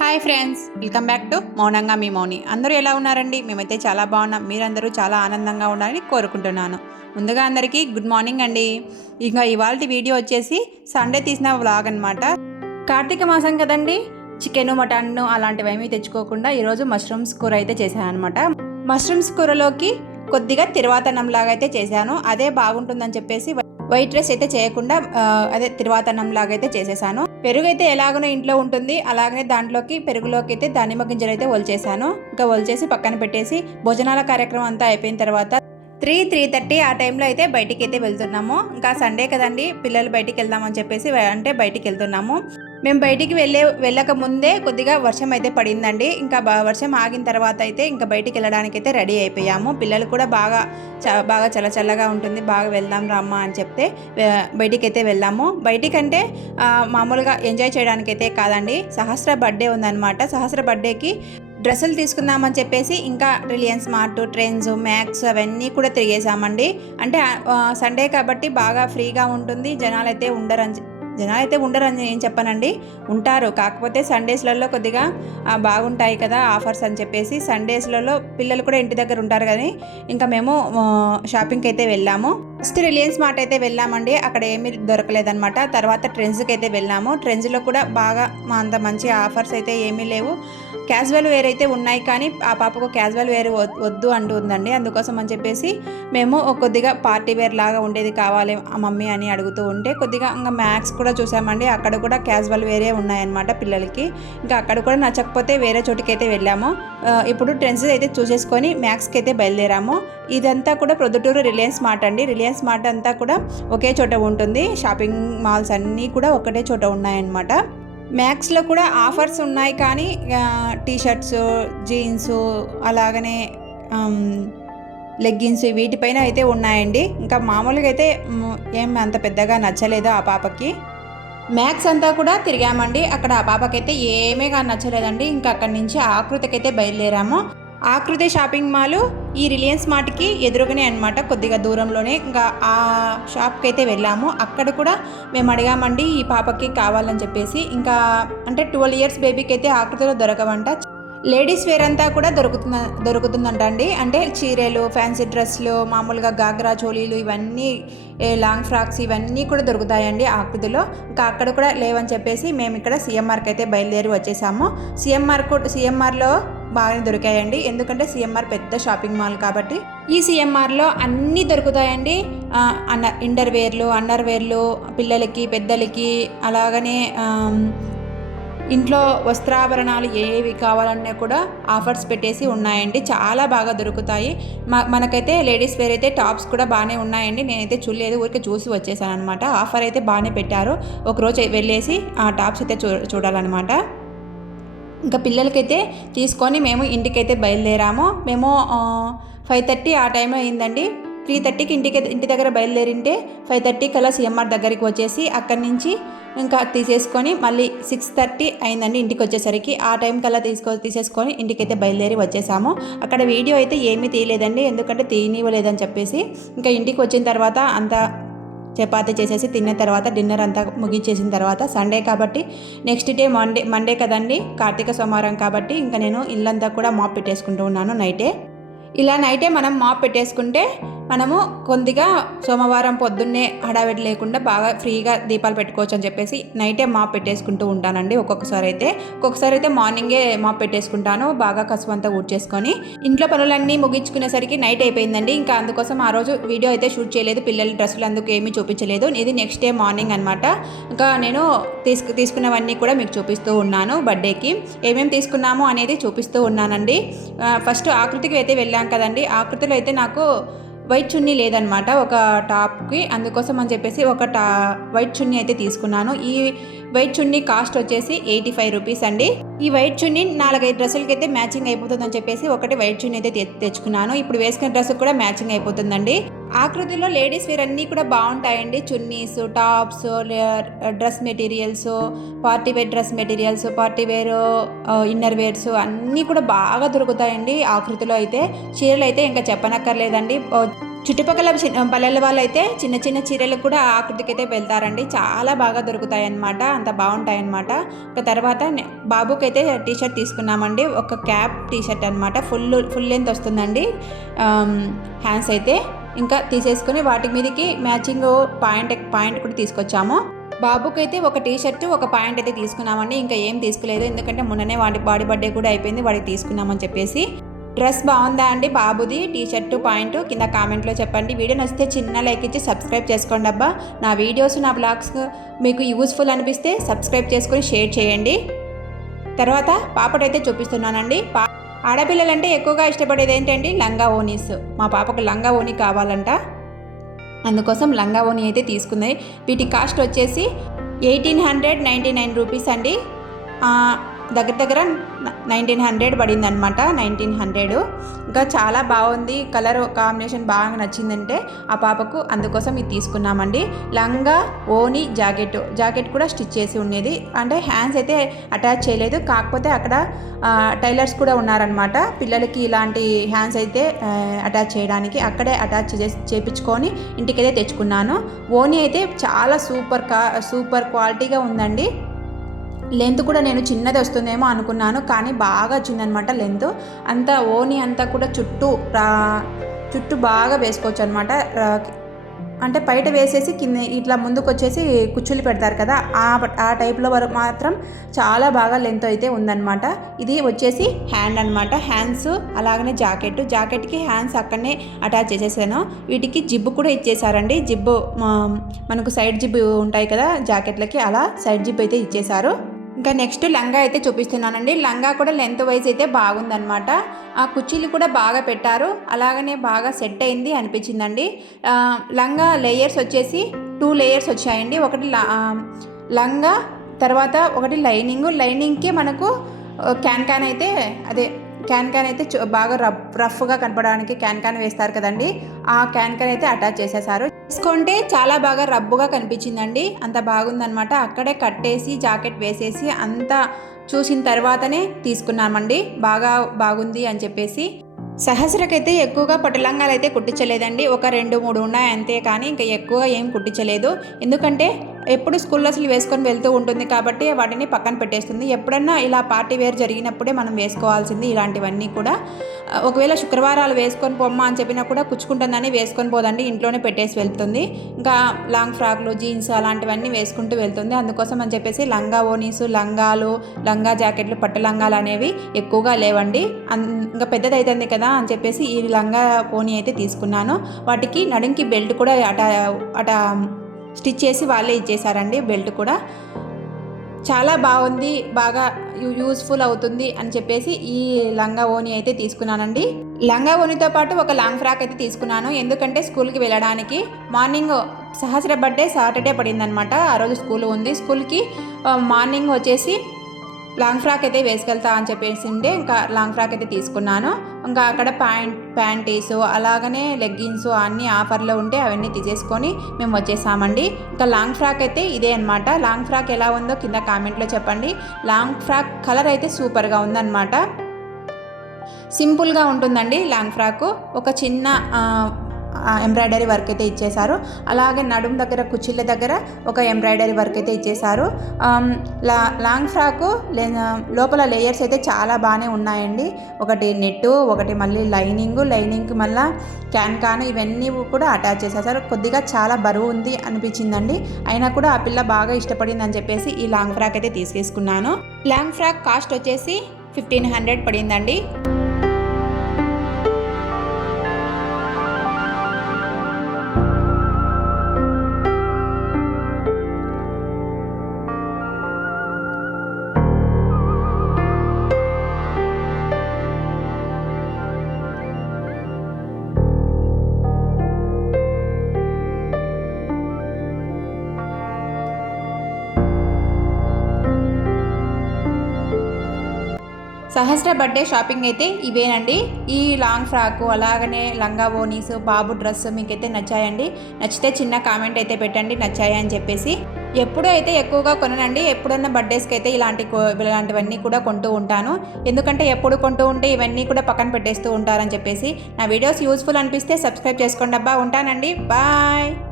Hi friends, welcome back to మౌనంగా మీ మౌని. అందరూ ఎలా ఉన్నారండి? మేమైతే చాలా బాగున్నాం. మీరందరూ చాలా ఆనందంగా ఉండాలని కోరుకుంటున్నాను. ముందుగా అందరికీ గుడ్ మార్నింగ్ అండి. ఇంకా ఇవాళ వీడియో వచ్చేసి సండే తీసిన వ్లాగ్ అనమాట. కార్తీక మాసం కదండి, చికెన్ మటన్ అలాంటివి ఏమీ తెచ్చుకోకుండా ఈరోజు మష్రూమ్స్ కూర అయితే చేశాను అనమాట. మష్రూమ్స్ కూరలోకి కొద్దిగా తిరువాతన్నం లాగా అయితే చేశాను. అదే బాగుంటుందని చెప్పేసి వైట్ రైస్ అయితే చేయకుండా అదే తిరువాతన్నం లాగా అయితే చేసేసాను. పెరుగు అయితే ఎలాగనో ఇంట్లో ఉంటుంది, అలాగనే దాంట్లోకి పెరుగులోకి అయితే దానిమ్మ గింజలు అయితే ఒలిచేసాను. ఇంకా ఒలిచేసి పక్కన పెట్టేసి భోజనాల కార్యక్రమం అంతా అయిపోయిన తర్వాత 3:30 ఆ టైంలో అయితే బయటికి అయితే వెళ్తున్నాము. ఇంకా సండే కదండి, పిల్లలు బయటికి వెళ్దామని చెప్పేసి అంటే బయటికి వెళ్తున్నాము. మేము బయటికి వెళ్ళక ముందే కొద్దిగా వర్షం అయితే పడిందండి. ఇంకా వర్షం ఆగిన తర్వాత అయితే ఇంకా బయటికి వెళ్ళడానికి అయితే రెడీ అయిపోయాము. పిల్లలు కూడా బాగా చల్లగా ఉంటుంది, బాగా వెళ్దాం రామ్మా అని చెప్తే బయటికి అయితే వెళ్ళాము. బయటికంటే మామూలుగా ఎంజాయ్ చేయడానికి అయితే కాదండి, సహస్ర బర్త్డే ఉందన్నమాట. సహస్ర బర్త్డేకి డ్రెస్సులు తీసుకుందామని చెప్పేసి ఇంకా రిలయన్స్ మార్ట్, ట్రెండ్స్, మ్యాక్స్ అవన్నీ కూడా తిరిగేసామండి. అంటే సండే కాబట్టి బాగా ఫ్రీగా ఉంటుంది, జనాలు అయితే ఉండరని ఏం చెప్పనండి, ఉంటారు. కాకపోతే సండేస్లలో కొద్దిగా బాగుంటాయి కదా ఆఫర్స్ అని చెప్పేసి సండేస్లలో పిల్లలు కూడా ఇంటి దగ్గర ఉంటారు కానీ ఇంకా మేము షాపింగ్కి అయితే వెళ్ళాము. ఫస్ట్ రిలయన్స్ మార్ట్ అయితే వెళ్ళామండి, అక్కడ ఏమీ దొరకలేదనమాట. తర్వాత ట్రెండ్స్కి అయితే వెళ్ళాము. ట్రెండ్స్లో కూడా బాగా అంత మంచి ఆఫర్స్ అయితే ఏమీ లేవు. క్యాజువల్ వేర్ అయితే ఉన్నాయి కానీ ఆ పాపకు క్యాజువల్ వేర్ వద్దు అంటుందండి. అందుకోసం అని చెప్పేసి మేము కొద్దిగా పార్టీ వేర్ లాగా ఉండేది కావాలి మమ్మీ అని అడుగుతూ ఉంటే కొద్దిగా ఇంకా మ్యాక్స్ కూడా చూసామండి. అక్కడ కూడా క్యాజువల్ వేరే ఉన్నాయన్నమాట పిల్లలకి. ఇంకా అక్కడ కూడా నచ్చకపోతే వేరే చోటుకి అయితే వెళ్ళాము. ఇప్పుడు ట్రెండ్స్ అయితే చూసేసుకొని మ్యాక్స్కి అయితే బయలుదేరాము. ఇదంతా కూడా ప్రొద్దుటూరు రిలయన్స్ మార్ట్ అండి. రిలయన్స్ మార్ట్ అంతా కూడా ఒకే చోట ఉంటుంది. షాపింగ్ మాల్స్ అన్నీ కూడా ఒకటే చోట ఉన్నాయన్నమాట. మ్యాక్స్లో కూడా ఆఫర్స్ ఉన్నాయి కానీ టీషర్ట్స్, జీన్స్, అలాగనే లెగ్గిన్స్ వీటిపైన అయితే ఉన్నాయండి. ఇంకా మామూలుగా అయితే ఏం అంత పెద్దగా నచ్చలేదు ఆ పాపకి. మ్యాక్స్ అంతా కూడా తిరిగామండి. అక్కడ ఆ పాపకైతే ఏమీ కానీ నచ్చలేదండి. ఇంకా అక్కడి నుంచి ఆకృతికి అయితే బయలుదేరాము. ఆకృతి షాపింగ్ మాల్ ఈ రిలయన్స్ మార్ట్కి ఎదురుగానే అనమాట, కొద్దిగా దూరంలోనే. ఇంకా ఆ షాప్కి అయితే వెళ్ళాము. అక్కడ కూడా మేము అడిగామండి ఈ పాపకి కావాలని చెప్పేసి. ఇంకా అంటే 12 ఇయర్స్ బేబీకి అయితే ఆకృతిలో దొరకవంట. లేడీస్ వేర్ అంతా కూడా దొరుకుతుందంట అండి. అంటే చీరలు, ఫ్యాన్సీ డ్రెస్లు, మామూలుగా గాగ్రా చోలీలు, ఇవన్నీ లాంగ్ ఫ్రాక్స్ ఇవన్నీ కూడా దొరుకుతాయండి ఆకృతిలో. ఇంకా అక్కడ కూడా లేవని చెప్పేసి మేము ఇక్కడ సిఎంఆర్కి అయితే బయలుదేరి వచ్చేసాము. సిఎంఆర్లో బాగానే దొరికాయండి, ఎందుకంటే సిఎంఆర్ పెద్ద షాపింగ్ మాల్ కాబట్టి. ఈ సిఎంఆర్లో అన్నీ దొరుకుతాయండి. అండర్ వేర్లు పిల్లలకి, పెద్దలకి, అలాగనే ఇంట్లో వస్త్రాభరణాలు ఏవి కావాలన్నా కూడా ఆఫర్స్ పెట్టేసి ఉన్నాయండి. చాలా బాగా దొరుకుతాయి. మనకైతే లేడీస్ వేర్ అయితే టాప్స్ కూడా బాగానే ఉన్నాయండి. నేనైతే చూడలేదు, ఊరికే చూసి వచ్చేసాను అనమాట. ఆఫర్ అయితే బాగానే పెట్టారు. ఒకరోజు వెళ్ళేసి ఆ టాప్స్ అయితే చూడాలన్నమాట. ఇంకా పిల్లలకైతే తీసుకొని మేము ఇంటికైతే బయలుదేరాము. మేము 5:30 ఆ టైంలో అయిందండి. 3:30కి ఇంటి దగ్గర బయలుదేరింటే 5:30 కల్లా సిఎంఆర్ దగ్గరికి వచ్చేసి అక్కడి నుంచి ఇంకా తీసేసుకొని మళ్ళీ 6:30 అయిందండి ఇంటికి వచ్చేసరికి. ఆ టైం కల్లా తీసేసుకొని ఇంటికైతే బయలుదేరి వచ్చేసాము. అక్కడ వీడియో అయితే ఏమీ తీయలేదండి, ఎందుకంటే తీయనివ్వలేదని చెప్పేసి. ఇంకా ఇంటికి వచ్చిన తర్వాత అంతా చపాతీ చేసేసి తిన్న తర్వాత డిన్నర్ అంతా ముగించేసిన తర్వాత సండే కాబట్టి నెక్స్ట్ డే మండే కదండి, కార్తీక సోమవారం కాబట్టి ఇంకా నేను ఇల్లంతా కూడా మాప్ పెట్టేసుకుంటూ ఉన్నాను నైటే. ఇలా నైటే మనం మాప్ పెట్టేసుకుంటే మనము కొద్దిగా సోమవారం పొద్దున్నే హడావిడి లేకుండా బాగా ఫ్రీగా దీపాలు పెట్టుకోవచ్చు అని చెప్పేసి నైటే మాప్ పెట్టేసుకుంటూ ఉంటానండి. ఒక్కొక్కసారి అయితే మార్నింగే మాప్ పెట్టేసుకుంటాను, బాగా కసువంతా ఊడ్చేసుకొని. ఇంట్లో పనులన్నీ ముగించుకునేసరికి నైట్ అయిపోయిందండి. ఇంకా అందుకోసం ఆ రోజు వీడియో అయితే షూట్ చేయలేదు, పిల్లల డ్రెస్సులు అందుకు ఏమీ చూపించలేదు. ఇది నెక్స్ట్ డే మార్నింగ్ అనమాట. ఇంకా నేను తీసుకున్నవన్నీ కూడా మీకు చూపిస్తూ ఉన్నాను. బర్త్డేకి ఏమేమి తీసుకున్నాము అనేది చూపిస్తూ ఉన్నానండి. ఫస్ట్ ఆకృతికి అయితే వెళ్ళాం కదండి. ఆకృతిలో అయితే నాకు వైట్ చున్నీ లేదనమాట ఒక టాప్కి, అందుకోసం అని చెప్పేసి ఒక వైట్ చున్నీ అయితే తీసుకున్నాను. ఈ వైట్ చున్నీ కాస్ట్ వచ్చేసి 85 రూపీస్ అండి. ఈ వైట్ చున్నీ 4-5 డ్రెస్సులకి అయితే మ్యాచింగ్ అయిపోతుందని చెప్పేసి ఒకటి వైట్ చున్నీ అయితే తెచ్చుకున్నాను. ఇప్పుడు వేసుకున్న డ్రెస్ కూడా మ్యాచింగ్ అయిపోతుందండి. ఆకృతిలో లేడీస్ వేర్ అన్నీ కూడా బాగుంటాయండి. Chunnis, tops, dress materials, party wear dress materials, party wear inner wears అన్నీ కూడా బాగా దొరుకుతాయండి ఆకృతిలో అయితే. చీరలు అయితే ఇంకా చెప్పనక్కర్లేదండి. చుట్టుపక్కల పల్లెల వాళ్ళు అయితే చిన్న చిన్న చీరలకు కూడా ఆకృతికి అయితే వెళ్తారండి. చాలా బాగా దొరుకుతాయి అన్నమాట, అంత బాగుంటాయి అన్నమాట. ఒక తర్వాత బాబుకి అయితే టీషర్ట్ తీసుకున్నామండి. ఒక క్యాప్ టీషర్ట్ అనమాట, ఫుల్ లెంత్ వస్తుందండి హ్యాండ్స్ అయితే. ఇంకా తీసేసుకొని వాటి మీదకి మ్యాచింగ్ పాయింట్ కూడా తీసుకొచ్చాము. బాబుకి అయితే ఒక టీషర్ట్ ఒక పాయింట్ అయితే తీసుకున్నామండి. ఇంకా ఏం తీసుకోలేదు, ఎందుకంటే మొన్ననే వాడి బర్త్డే కూడా అయిపోయింది, వాడికి తీసుకున్నామని చెప్పేసి. డ్రెస్ బాగుందా అండి బాబుది, టీషర్టు పాయింట్ కింద కామెంట్లో చెప్పండి. వీడియో నచ్చితే చిన్న లైక్ ఇచ్చి సబ్స్క్రైబ్ చేసుకోండి అబ్బా. నా వీడియోస్ నా బ్లాగ్స్ మీకు యూస్ఫుల్ అనిపిస్తే సబ్స్క్రైబ్ చేసుకొని షేర్ చేయండి. తర్వాత పాపటైతే చూపిస్తున్నానండి. ఆడపిల్లలంటే ఎక్కువగా ఇష్టపడేది ఏంటండి, లంగా ఓనీస్. మా పాపకు లంగా ఓనీ కావాలంట, అందుకోసం లంగా ఓనీ అయితే తీసుకుంది. వీటి కాస్ట్ వచ్చేసి 1899 రూపీస్ అండి. దగ్గర 1900 పడింది అనమాట, 1900. ఇంకా చాలా బాగుంది, కలర్ కాంబినేషన్ బాగా నచ్చిందంటే ఆ పాపకు, అందుకోసం ఇది తీసుకున్నామండి. లంగా ఓని జాకెట్ కూడా స్టిచ్ చేసి ఉండేది, అంటే హ్యాండ్స్ అయితే అటాచ్ చేయలేదు, కాకపోతే అక్కడ టైలర్స్ కూడా ఉన్నారనమాట. పిల్లలకి ఇలాంటి హ్యాండ్స్ అయితే అటాచ్ చేయడానికి అక్కడే అటాచ్ చేయించుకొని ఇంటికైతే తెచ్చుకున్నాను. ఓని అయితే చాలా సూపర్ క్వాలిటీగా ఉందండి. లెంత్ కూడా నేను చిన్నది వస్తుందేమో అనుకున్నాను, కానీ బాగా వచ్చిందనమాట లెంత్ అంతా. ఓని అంతా కూడా చుట్టూ బాగా వేసుకోవచ్చు అనమాట. అంటే బయట వేసేసి కింద ఇట్లా ముందుకు వచ్చేసి కుచ్చులు పెడతారు కదా, ఆ టైప్లో మాత్రం చాలా బాగా లెంత్ అయితే ఉందన్నమాట. ఇది వచ్చేసి హ్యాండ్ అనమాట, హ్యాండ్స్ అలాగనే జాకెట్కి హ్యాండ్స్ అక్కడనే అటాచ్ చేసేసాను. వీటికి జిబ్బు కూడా ఇచ్చేసారండి. జిబ్బు మనకు సైడ్ జిబ్బు ఉంటాయి కదా జాకెట్లకి, అలా సైడ్ జిబ్బు అయితే ఇచ్చేసారు. ఇంకా నెక్స్ట్ లంగా అయితే చూపిస్తున్నానండి. లంగా కూడా లెంత్ వైజ్ అయితే బాగుందన్నమాట. ఆ కుర్చీలు కూడా బాగా పెట్టారు, అలాగనే బాగా సెట్ అయింది అనిపించిందండి. లంగా లేయర్స్ వచ్చేసి 2 లేయర్స్ వచ్చాయండి. ఒకటి లంగా, తర్వాత ఒకటి లైనింగ్కి మనకు క్యాన్ అయితే అయితే బాగా రఫ్గా కనపడడానికి క్యాన్ వేస్తారు కదండి, ఆ క్యాన్ అయితే అటాచ్ చేసేసారు. తీసుకుంటే చాలా బాగా రబ్బుగా కనిపించిందండి, అంత బాగుందనమాట. అక్కడే కట్టేసి జాకెట్ వేసేసి అంతా చూసిన తర్వాతనే తీసుకున్నామండి. బాగుంది అని చెప్పేసి. సహస్రకైతే ఎక్కువగా పట్టులంగాలు అయితే కుట్టించలేదండి, ఒక 2-3 ఉన్నాయి అంతే, కానీ ఇంకా ఎక్కువగా ఏం కుట్టించలేదు. ఎందుకంటే ఎప్పుడు స్కూల్లో అసలు వేసుకొని వెళ్తూ ఉంటుంది కాబట్టి వాటిని పక్కన పెట్టేస్తుంది. ఎప్పుడన్నా ఇలా పార్టీ వేర్ జరిగినప్పుడే మనం వేసుకోవాల్సింది ఇలాంటివన్నీ కూడా. ఒకవేళ శుక్రవారాలు వేసుకొని పొమ్మ అని చెప్పినా కూడా కుచ్చుకుంటుందని వేసుకొని పోదండి, ఇంట్లోనే పెట్టేసి వెళ్తుంది. ఇంకా లాంగ్ ఫ్రాక్లు, జీన్స్ అలాంటివన్నీ వేసుకుంటూ వెళ్తుంది. అందుకోసం అని చెప్పేసి లంగా ఓనీసు, లంగా జాకెట్లు, పట్టు లంగాలు అనేవి ఎక్కువగా లేవండి. ఇంకా పెద్దదైతుంది కదా అని చెప్పేసి ఈ లంగా ఓనీ అయితే తీసుకున్నాను. వాటికి నడుంకి బెల్ట్ కూడా అట స్టిచ్ చేసి వాళ్ళే ఇచ్చేసారండి. బెల్ట్ కూడా చాలా బాగుంది, బాగా యూస్ఫుల్ అవుతుంది అని చెప్పేసి ఈ లంగా ఓనీ అయితే తీసుకున్నానండి. లంగా ఓనీతో పాటు ఒక లాంగ్ ఫ్రాక్ అయితే తీసుకున్నాను, ఎందుకంటే స్కూల్కి వెళ్ళడానికి. మార్నింగ్ సహస్ర బర్త్డే సాటర్డే పడిందనమాట, ఆ రోజు స్కూల్ ఉంది. స్కూల్కి మార్నింగ్ వచ్చేసి లాంగ్ ఫ్రాక్ అయితే వేసుకెళ్తా అని చెప్పేసి ఉంటే ఇంకా లాంగ్ ఫ్రాక్ అయితే తీసుకున్నాను. ఇంకా అక్కడ ప్యాంటీస్ అలాగనే లెగ్గిన్స్ అన్నీ ఆఫర్లో ఉంటే అవన్నీ తీసేసుకొని మేము వచ్చేసామండి. ఇంకా లాంగ్ ఫ్రాక్ అయితే ఇదే అనమాట. లాంగ్ ఫ్రాక్ ఎలా ఉందో కింద కామెంట్లో చెప్పండి. లాంగ్ ఫ్రాక్ కలర్ అయితే సూపర్గా ఉందన్నమాట, సింపుల్గా ఉంటుందండి లాంగ్ ఫ్రాకు. ఒక చిన్న ఎంబ్రాయిడరీ వర్క్ అయితే ఇచ్చేసారు, అలాగే నడుము దగ్గర కుచ్చిళ్ళ దగ్గర ఒక ఎంబ్రాయిడరీ వర్క్ అయితే ఇచ్చేసారు. లాంగ్ ఫ్రాకు లోపల లేయర్స్ అయితే చాలా బాగానే ఉన్నాయండి. ఒకటి నెట్టు, ఒకటి మళ్ళీ లైనింగ్కి మళ్ళీ క్యాన్ ఇవన్నీ కూడా అటాచ్ చేసేసారు. కొద్దిగా చాలా బరువు ఉంది అనిపించిందండి, అయినా కూడా ఆ పిల్ల బాగా ఇష్టపడింది అని చెప్పేసి ఈ లాంగ్ ఫ్రాక్ అయితే తీసుకున్నాను. లాంగ్ ఫ్రాక్ కాస్ట్ వచ్చేసి 1500 పడిందండి. సహస్ర బర్త్డే షాపింగ్ అయితే ఇవేనండి. ఈ లాంగ్ ఫ్రాకు అలాగనే లంగా ఓనీస్, బాబు డ్రెస్ మీకైతే నచ్చాయండి? నచ్చితే చిన్న కామెంట్ అయితే పెట్టండి నచ్చాయని చెప్పేసి. ఎప్పుడూ అయితే ఎక్కువగా కొననండి. ఎప్పుడన్నా బర్త్డేస్కి అయితే ఇలాంటివన్నీ కూడా కొంటూ ఉంటాను. ఎందుకంటే ఎప్పుడు కొంటూ ఉంటే ఇవన్నీ కూడా పక్కన పెట్టేస్తూ ఉంటారని చెప్పేసి. నా వీడియోస్ యూస్ఫుల్ అనిపిస్తే సబ్స్క్రైబ్ చేసుకోండి అబ్బా. ఉంటానండి. బాయ్.